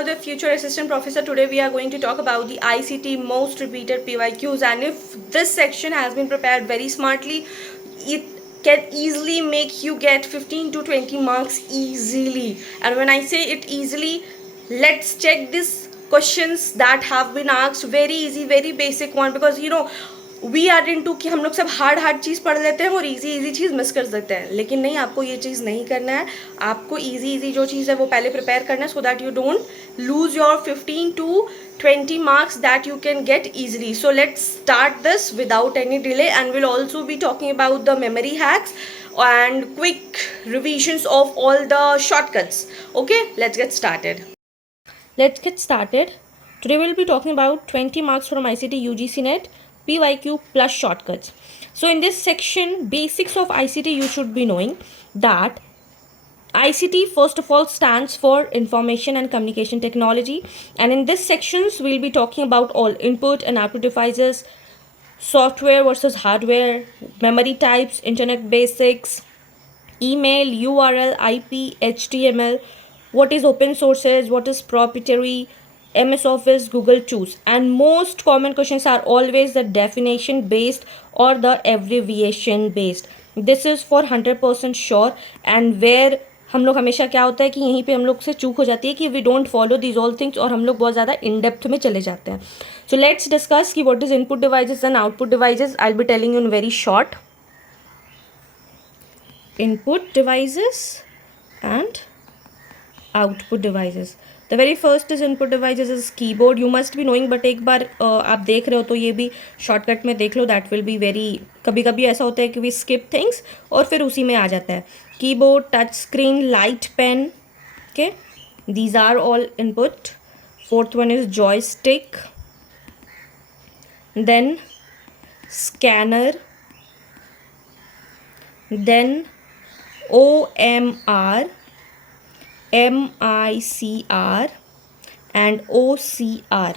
all the future assistant professor. Today we are going to talk about the ICT most repeated PYQs, and if this section has been prepared very smartly, it can easily make you get 15 to 20 marks easily. And when I say it easily, let's check these questions that have been asked. Very easy, very basic one, because you know we are into कि हम लोग सब hard चीज़ पढ़ लेते हैं और easy चीज़ miss कर देते हैं, लेकिन नहीं, आपको ये चीज़ नहीं करना है. आपको इजी जो चीज़ है वो पहले प्रिपेयर करना है, so that you don't lose your 15 to 20 marks that you can get easily. So let's start this without any delay, and we'll also be talking about the memory hacks and quick revisions of all the shortcuts. Okay, let's get started. Today we'll be talking about 20 marks from ICT UGC NET PYQ plus shortcuts. So in this section, basics of ICT, you should be knowing that ICT first of all stands for Information and Communication Technology, and in this sections we'll be talking about all input and output devices, software versus hardware, memory types, internet basics, email, URL, IP, HTML, what is open sources, what is proprietary, MS Office, Google Tools, and most common questions are always the definition based or the abbreviation based. This is for 100% sure, and where हम लोग हमेशा क्या होता है कि यहीं पे हम लोग से चूक हो जाती है कि we don't follow these all things और हम लोग बहुत ज़्यादा इन डेप्थ में चले जाते हैं. सो लेट्स डिस्कस कि what is input devices and output devices. I will be telling you in very short. Input devices and output devices. The very first is input devices is keyboard. You must be knowing, but एक बार आप देख रहे हो तो ये भी shortcut में देख लो. That will be very, कभी कभी ऐसा होता है कि we skip things और फिर उसी में आ जाता है. Keyboard, touch screen, light pen. Okay, these are all input. Fourth one is joystick. Then scanner. Then OMR, MICR and OCR.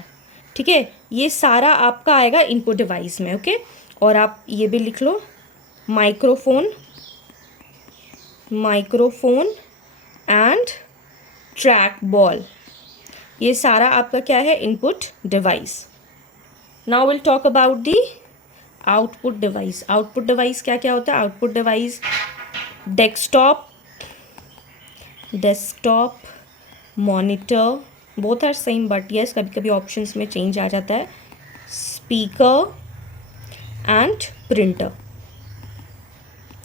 ठीक है, ये सारा आपका आएगा इनपुट डिवाइस में. ओके, और आप ये भी लिख लो, माइक्रोफोन एंड ट्रैक बॉल. ये सारा आपका क्या है, input device. Now will talk about the output device. Output device क्या क्या होता है? Output device desktop, monitor, both are same but yes कभी कभी ऑप्शंस में चेंज आ जाता है. Speaker and printer.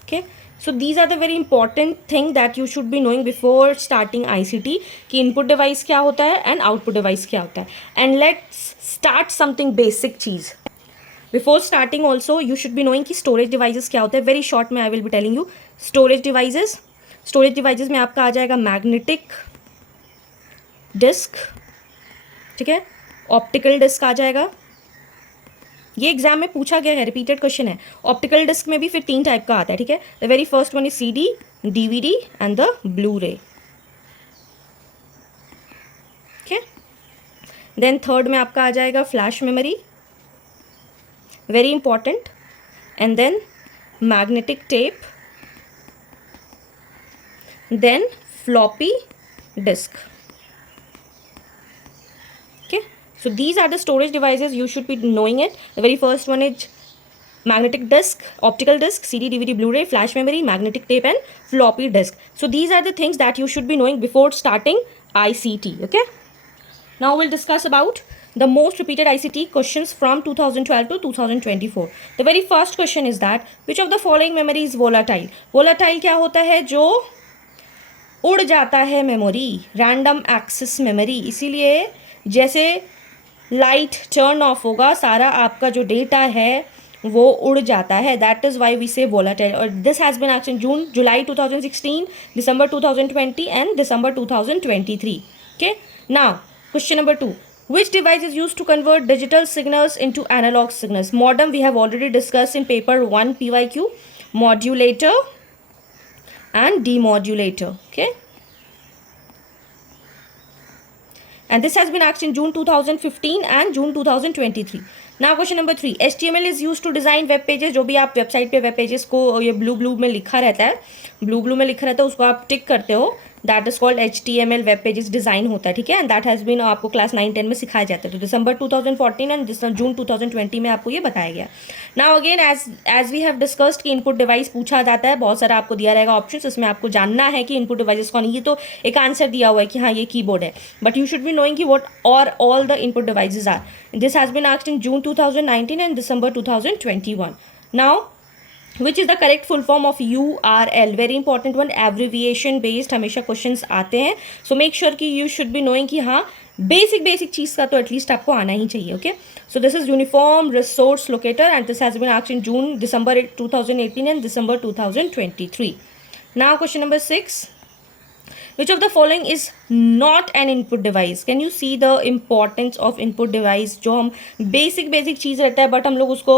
Okay, so these are the very important thing that you should be knowing before starting ICT कि इनपुट डिवाइस क्या होता है एंड आउटपुट डिवाइस क्या होता है. And let's start something basic cheese. Before starting also you should be knowing कि storage devices क्या होता है. वेरी शॉर्ट में I will be telling you. Storage devices में आपका आ जाएगा मैग्नेटिक डिस्क. ठीक है, ऑप्टिकल डिस्क आ जाएगा. ये एग्जाम में पूछा गया है, रिपीटेड क्वेश्चन है. ऑप्टिकल डिस्क में भी फिर 3 टाइप का आता है. ठीक है, the very first one is CD, DVD and the blue रे. ठीक है, देन थर्ड में आपका आ जाएगा flash memory, very important, and then magnetic tape, then floppy disk. Okay, so these are the storage devices, you should be knowing it. The very first one is magnetic disk, optical disk, CD, DVD, Blu-ray, flash memory, magnetic tape and floppy disk. So these are the things that you should be knowing before starting ICT. Okay, now we'll discuss about the most repeated ICT questions from 2012 to 2024. The very first question is that which of the following memory is volatile? Volatile क्या होता है? जो उड़ जाता है memory, random access memory. इसीलिए जैसे light turn off होगा सारा आपका जो डेटा है वो उड़ जाता है. दैट इज़ वाई वी से volatile. और this has been action July 2016, December 2020 and December 2023. Okay, now question number 2. Which device is used to convert digital signals into analog signals? Modem we have already discussed in paper 1 PYQ. Modulator and demodulator. Okay, and this has been asked in June 2015 and June 2023. Now question number 3. HTML is used to design web pages. जो भी आप website पे web pages को ये blue में लिखा रहता है उसको आप टिक करते हो. That is called HTML web pages design होता है, ठीक है, एंड दैट हैज़ बीन आपको क्लास 9-10 में सिखाया जाता है। तो दिसंबर 2014 एंड जून 2020 में आपको ये बताया गया। Now again as we have discussed कि इनपुट डिवाइस पूछा जाता है, बहुत सारा आपको दिया रहेगा ऑप्शन, इसमें आपको जानना है कि इनपुट डिवाइसेस कौन है। ये तो एक आंसर दिया हुआ है कि हाँ ये कीबोर्ड है, but you should be knowing कि व्हाट और all the input devices are. This has been asked in June 2019 and December 2021. Now which is the correct full form of URL, very important one, abbreviation based हमेशा questions आते हैं, so make sure कि you should be knowing कि हाँ basic चीज़ का तो at least आपको आना ही चाहिए। Okay, so this is uniform resource locator and this has been asked in June, December 2018 and December 2023. Now question number 6, which of the following is not an input device? Can you see the importance of input device? जो हम basic चीज़ रहता है but हम लोग उसको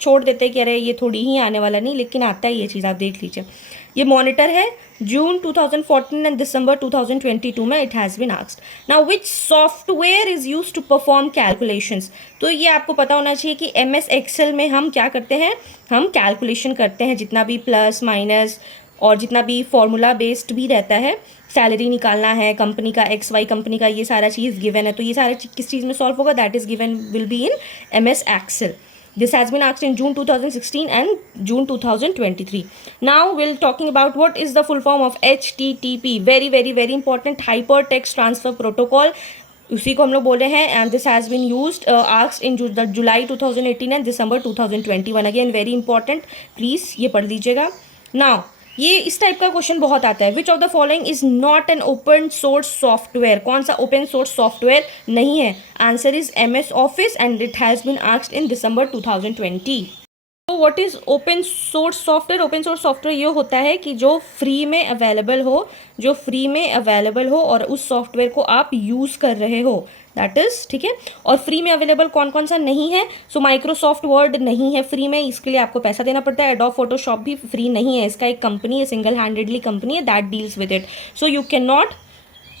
छोड़ देते हैं कि अरे ये थोड़ी ही आने वाला नहीं, लेकिन आता है ये चीज़, आप देख लीजिए। ये मॉनिटर है, जून 2014 एंड दिसंबर 2022 में it has been asked. Now which software is use to perform calculations? तो ये आपको पता होना चाहिए कि MS Excel में हम क्या करते हैं, हम कैलकुलेशन करते हैं, जितना भी प्लस माइनस और जितना भी फॉर्मूला बेस्ड भी रहता है, सैलरी निकालना है कंपनी का, XY कंपनी का, ये सारा चीज़ गिवन है, तो ये सारा किस चीज़ में सॉल्व होगा, that is given will be in MS Excel. This has been asked in June 2016 and June 2023. Now we'll talking about what is the full form of HTTP. Very important, hypertext transfer protocol. उसी को हम लोग बोल रहे हैं, and this has been used asked in July 2018 and December 2021. Again very important, please ये पढ़ लीजिएगा. Now ये इस टाइप का क्वेश्चन बहुत आता है, which of the following is not an open source software? कौन सा ओपन सोर्स सॉफ्टवेयर नहीं है? Answer is MS Office and it has been asked in December 2020. तो what is open source software? Open source software ये होता है कि जो फ्री में अवेलेबल हो, और उस सॉफ्टवेयर को आप यूज़ कर रहे हो, दैट इज, ठीक है। और फ्री में अवेलेबल कौन कौन सा नहीं है? सो माइक्रोसॉफ्ट वर्ड नहीं है फ्री में, इसके लिए आपको पैसा देना पड़ता है। एडोब फोटोशॉप भी फ्री नहीं है, इसका एक कंपनी है, सिंगल हैंडेडली कंपनी है that deals with it, so you can not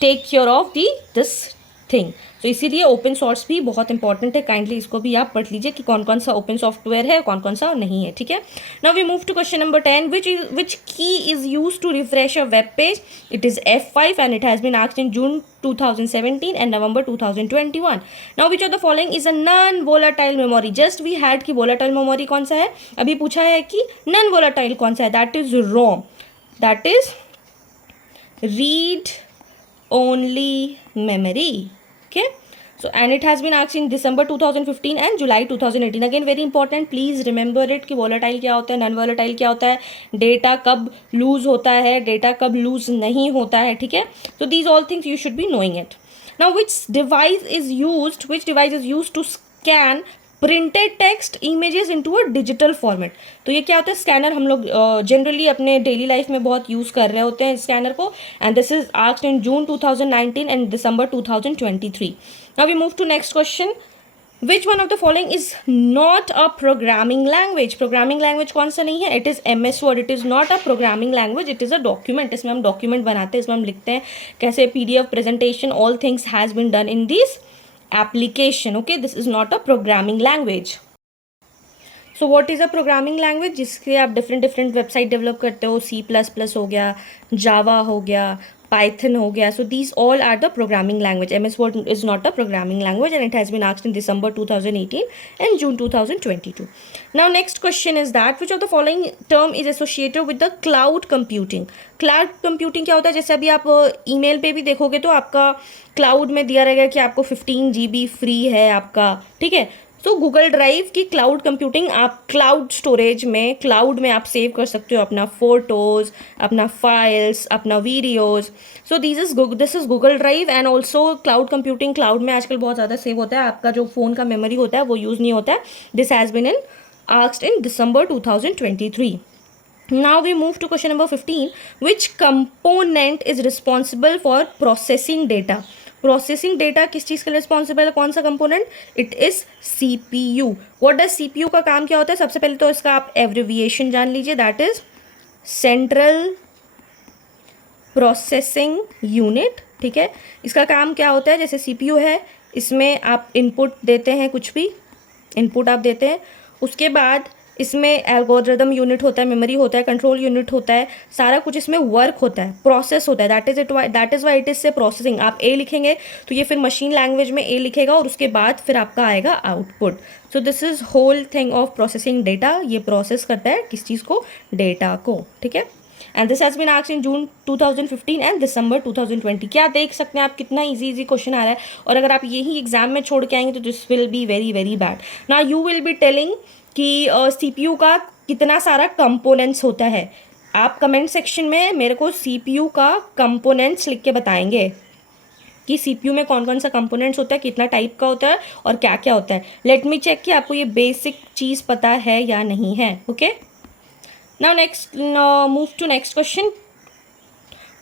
take care of this thing. तो इसीलिए ओपन सोर्स भी बहुत इंपॉर्टेंट है, काइंडली इसको भी आप पढ़ लीजिए कि कौन कौन सा ओपन सॉफ्टवेयर है, कौन कौन सा नहीं है, ठीक है। Now we move to question number 10, which key is use to refresh a web page? It is F5 and it has been asked in June 2017 and November 2021. Now which of the following is a non volatile memory? Just we had कि volatile memory कौन सा है, अभी पूछा है कि non volatile कौन सा है, that is ROM, that is read only memory. Okay, so and it has been asked in December 2015 and July 2018. Again very important, please remember it कि volatile क्या होता है, non volatile क्या होता है, डेटा कब लूज होता है, डेटा कब लूज नहीं होता है, ठीक है। So these all things you should be knowing it. Now which device is used to scan printed text images into a digital format? तो ये क्या होता है, स्कैनर हम लोग जनरली अपने डेली लाइफ में बहुत यूज़ कर रहे होते हैं स्कैनर को, and this is asked in June 2019 and December 2023. Now we move to next question, which one of the following is not a programming language? Programming language कौन सा नहीं है? It is MS Word. It is not a programming language, it is a document. इसमें हम document बनाते हैं, इसमें हम लिखते हैं कैसे PDF presentation, all things has been done in this application. Okay, this is not a programming language. So what is a programming language? जिसके आप different वेबसाइट डेवलप करते हो, C++ हो गया, Java हो गया, Python हो गया. So these all are the programming language. MS Word is not a programming language and it has been asked in December 2018 and June 2022. Now next question is that which of the following term is associated with the cloud computing? Cloud computing क्या होता है? जैसे अभी आप email पे भी देखोगे तो आपका क्लाउड में दिया रहेगा कि आपको 15 GB फ्री है आपका, ठीक है। तो गूगल ड्राइव की क्लाउड कंप्यूटिंग, आप क्लाउड स्टोरेज में, क्लाउड में आप सेव कर सकते हो अपना फोटोज़, अपना फाइल्स, अपना videos. So this is Google drive and also cloud computing. Cloud में आजकल बहुत ज़्यादा सेव होता है, आपका जो फ़ोन का मेमोरी होता है वो यूज़ नहीं होता है. This has been asked in December 2023. Now we move to question number 15. Which component is responsible for processing data? Processing data किस चीज़ के लिए रिस्पॉन्सिबल है, कौन सा component? It is CPU. What does CPU का काम क्या होता है? सबसे पहले तो इसका आप एब्रिविएशन जान लीजिए, that is central processing unit, ठीक है। इसका काम क्या होता है, जैसे CPU है, इसमें आप इनपुट देते हैं, कुछ भी इनपुट आप देते हैं, उसके बाद इसमें एल्गोरिदम यूनिट होता है, मेमोरी होता है, कंट्रोल यूनिट होता है, सारा कुछ इसमें वर्क होता है, प्रोसेस होता है। That is why it is से प्रोसेसिंग। आप ए लिखेंगे तो ये फिर मशीन लैंग्वेज में ए लिखेगा और उसके बाद फिर आपका आएगा output. So this is whole thing of processing data. ये प्रोसेस करता है किस चीज़ को, डेटा को, ठीक है। And this has been asked in June 2015 and December 2020। क्या देख सकते हैं आप, कितना इजी क्वेश्चन आ रहा है। और अगर आप यही एग्जाम में छोड़ के आएंगे तो this will be very very bad. Now you will be telling कि सीपीयू का कितना सारा कंपोनेंट्स होता है। आप कमेंट सेक्शन में मेरे को सीपीयू का कंपोनेंट्स लिख के बताएंगे कि सीपीयू में कौन कौन सा कंपोनेंट्स होता है, कितना टाइप का होता है और क्या क्या होता है। लेट मी चेक कि आपको ये बेसिक चीज़ पता है या नहीं है। Okay, now next move to next question.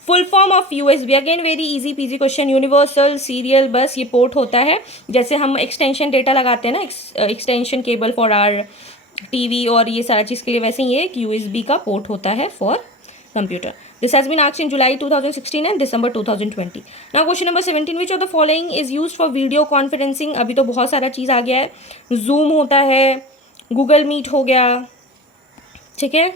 Full form of USB, again very easy PG question. Universal serial bus, ये पोर्ट होता है। जैसे हम एक्सटेंशन डेटा लगाते हैं ना, extension cable for our TV और ये सारा चीज़ के लिए, वैसे ही ये एक यूएसबी का पोर्ट होता है for computer. This has been asked in July 2016 and December 2020। Now question number 17, which of the following is used for video conferencing. अभी तो बहुत सारा चीज़ आ गया है, जूम होता है, गूगल मीट हो गया, ठीक है।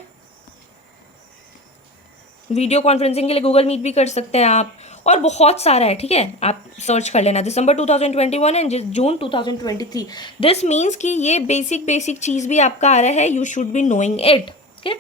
वीडियो कॉन्फ्रेंसिंग के लिए गूगल मीट भी कर सकते हैं आप, और बहुत सारा है, ठीक है। आप सर्च कर लेना दिसंबर 2021 एंड जून 2023। दिस मीन्स कि ये बेसिक चीज़ भी आपका आ रहा है, you should be knowing it. Okay,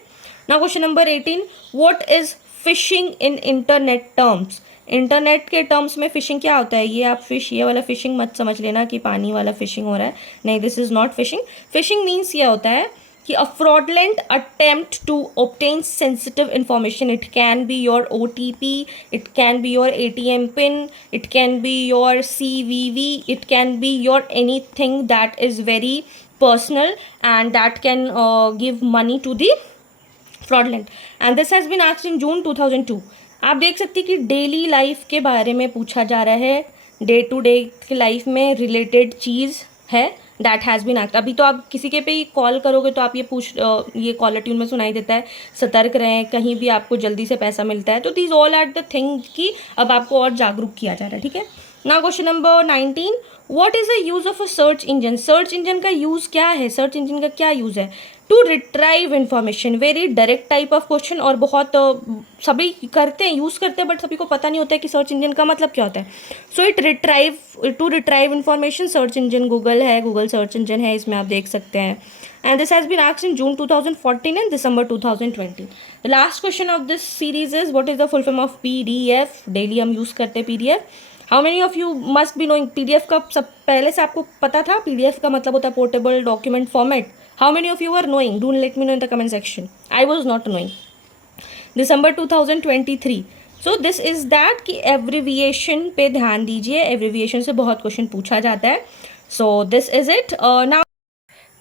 now question number 18, what is fishing in internet terms. Internet के टर्म्स में फिशिंग क्या होता है। ये आप फिश, ये वाला फिशिंग मत समझ लेना कि पानी वाला फिशिंग हो रहा है, नहीं, this is not fishing. Fishing means ये होता है कि a fraudulent attempt to obtain sensitive information. It can be your OTP, it can be your ATM pin, it can be your CVV, it can be your anything that is very personal and that can give money to the fraudulent. And this has been asked in June 2002. आप देख सकते हैं कि daily life के बारे में पूछा जा रहा है, डे टू डे की लाइफ में रिलेटेड चीज़ है, दैट हैज़ बीन आस्क्ड। अभी तो आप किसी के पे ही कॉल करोगे तो आप ये कॉलर ट्यून में सुनाई देता है, सतर्क रहें, कहीं भी आपको जल्दी से पैसा मिलता है। तो these all are the thing कि अब आपको और जागरूक किया जा रहा है, ठीक है। Now question number 19, what is the use of a search engine. Search engine का यूज़ क्या है, सर्च इंजन का क्या यूज़ है। To retrieve information, very direct type of question, और बहुत सभी करते हैं, यूज़ करते हैं, बट सभी को पता नहीं होता है कि सर्च इंजन का मतलब क्या होता है। So to retrieve information, search engine Google है, गूगल सर्च इंजन है, इसमें आप देख सकते हैं। And this has been asked in June 2014 and December 2020। The last question of this series is what is the full form of PDF। Daily हम use करते हैं PDF। How many of you must be knowing PDF का, सब पहले से आपको पता था PDF का मतलब होता है portable document format. How many of you are knowing? Do let me know in the comment section. I was not knowing. December 2023. So this is that कि abbreviation पे ध्यान दीजिए, abbreviation से बहुत क्वेश्चन पूछा जाता है. So this is it. Now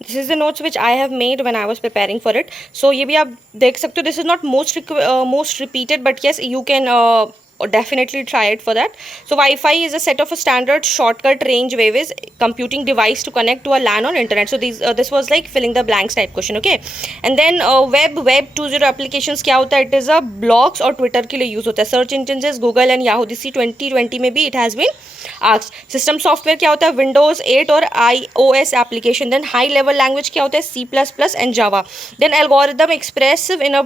this is the notes which I have made when I was preparing for it. So ये भी आप देख सकते हो. This is not most repeated, but yes, you can or definitely try it for that. So Wi-Fi is a set of a standard shortcut range waves computing device to connect to a LAN or internet. So this was like filling the blanks type question, okay. And then web 2.0 applications क्या होता है, it is a blogs और Twitter के लिए use होता है. Search engines is Google and Yahoo. This 2020 में भी it has been asked. System software क्या होता है, Windows 8 और iOS application. Then high level language क्या होता है, C++ and Java. Then algorithm expressive in a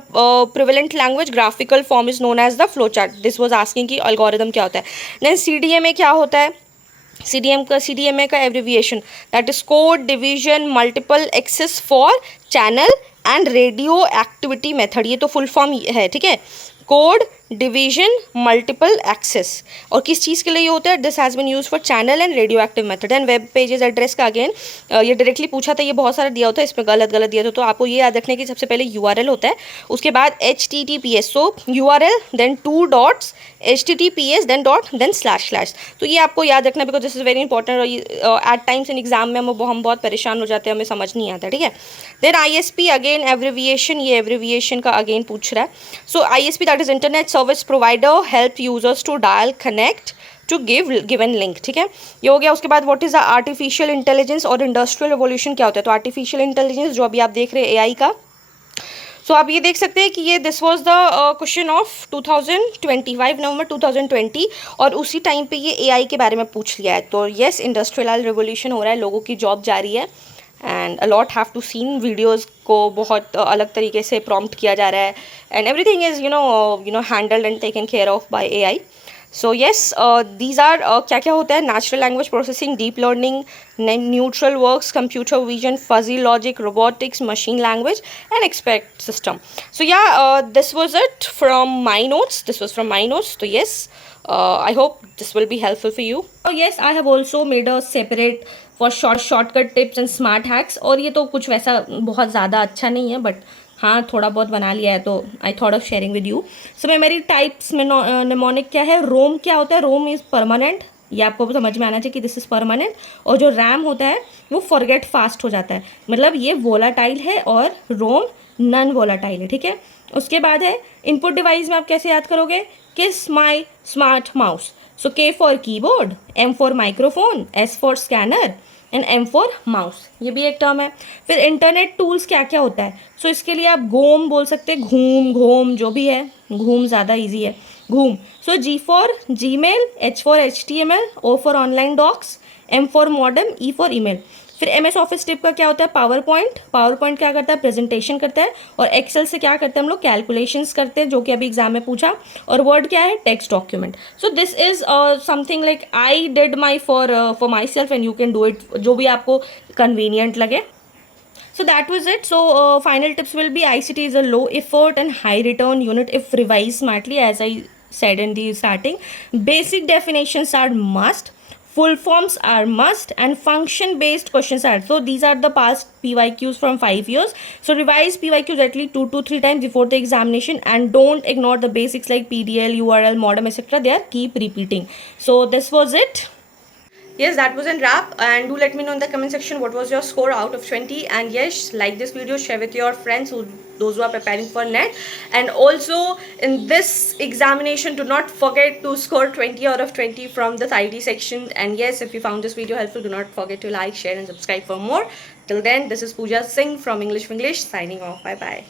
prevalent language, graphical form is known as the flowchart. This was asking कि algorithm क्या होता है. देन CDMA क्या होता है, CDMA का abbreviation that is code division multiple access for channel and radio activity method. ये तो फुल फॉर्म है, ठीक है, कोड डिवीजन मल्टीपल एक्सेस. और किस चीज़ के लिए ये होता है, this has been use for channel and radio active method. And web pages address का अगेन ये डायरेक्टली पूछा था, ये बहुत सारा दिया होता है, इसमें गलत दिया था, तो आपको ये याद रखने की सबसे पहले URL होता है, उसके बाद HTTPS. So URL then 2 dots HTTPS then // तो ये आपको याद रखना, because this is very important. और एट टाइम्स इन एग्जाम में हम बहुत परेशान हो जाते हैं, हमें समझ नहीं आता, ठीक है. देन ISP अगेन एब्रिविएशन, ये एब्रिविएशन का अगेन पूछ रहा है. So ISP that is internet service provider help users to dial connect to given link, ठीक है, ये हो गया. उसके बाद what is the artificial intelligence और इंडस्ट्रियल रिवोल्यूशन क्या होता है. तो आर्टिफिशियल इंटेलिजेंस जो अभी आप देख रहे हैं AI का, सो आप ये देख सकते हैं कि ये this was the question of 2025 नवंबर 2020, और उसी टाइम पे ये AI के बारे में पूछ लिया है. तो येस, इंडस्ट्रियल रिवोल्यूशन हो रहा है, लोगों की जॉब जा रही है, and a lot have to seen videos को बहुत अलग तरीके से प्रॉम्प्ट किया जा रहा है and everything is you know handled and taken care of by AI. So yes, these are क्या क्या होता है, natural language processing, deep learning, neutral works, computer vision, fuzzy logic, robotics, machine language and expect system. So ya, this was it from my notes. This was from my notes. तो yes, I hope this will be helpful for you. Oh yes, I have also made a separate for shortcut tips and smart hacks. और ये तो कुछ वैसा बहुत ज़्यादा अच्छा नहीं है, बट हाँ थोड़ा बहुत बना लिया है, तो I thought of sharing with you. So memory types में निमोनिक क्या है, रोम क्या होता है, रोम इज़ परमानेंट. ये आपको समझ में आना चाहिए कि दिस इज़ परमानेंट. और जो रैम होता है वो फॉरगेट फास्ट हो जाता है, मतलब ये वोलाटाइल है और रोम नॉन वोलाटाइल है, ठीक है. उसके बाद है इनपुट डिवाइस में आप कैसे याद करोगे, किस माई smart mouse. So K for keyboard, M for microphone, S for scanner and M for mouse. ये भी एक टर्म है. फिर इंटरनेट टूल्स क्या क्या होता है, सो इसके लिए आप घूम बोल सकते हैं, घूम घूम जो भी है, घूम ज़्यादा ईजी है, घूम. So G for Gmail, H for HTML, O for online docs, M for modern, E for email. फिर MS ऑफिस टिप का क्या होता है, पावर पॉइंट. पावर पॉइंट क्या करता है, प्रेजेंटेशन करता है. और एक्सेल से क्या करते हैं हम लोग, कैलकुलेशंस करते हैं, जो कि अभी एग्जाम में पूछा. और वर्ड क्या है, text document. So this is something like I did my for my self and you can do it, जो भी आपको कन्वीनियंट लगे. So that was it. So final tips will be ICT is a low effort and high return unit if revised smartly, as I said in the starting. Basic definitions are must, full forms are must, and function based questions are. So these are the past PYQs from 5 years. So revise PYQs at least 2 to 3 times before the examination, and don't ignore the basics like PDL, URL, modem, etc. They are keep repeating. So this was it. Yes, that was a wrap, and do let me know in the comment section what was your score out of 20. And yes, like this video, share with your friends, those who are preparing for NET. And also in this examination, do not forget to score 20 out of 20 from the IT section. And yes, if you found this video helpful, do not forget to like, share and subscribe for more. Till then, this is Pooja Singh from English for English signing off. Bye bye.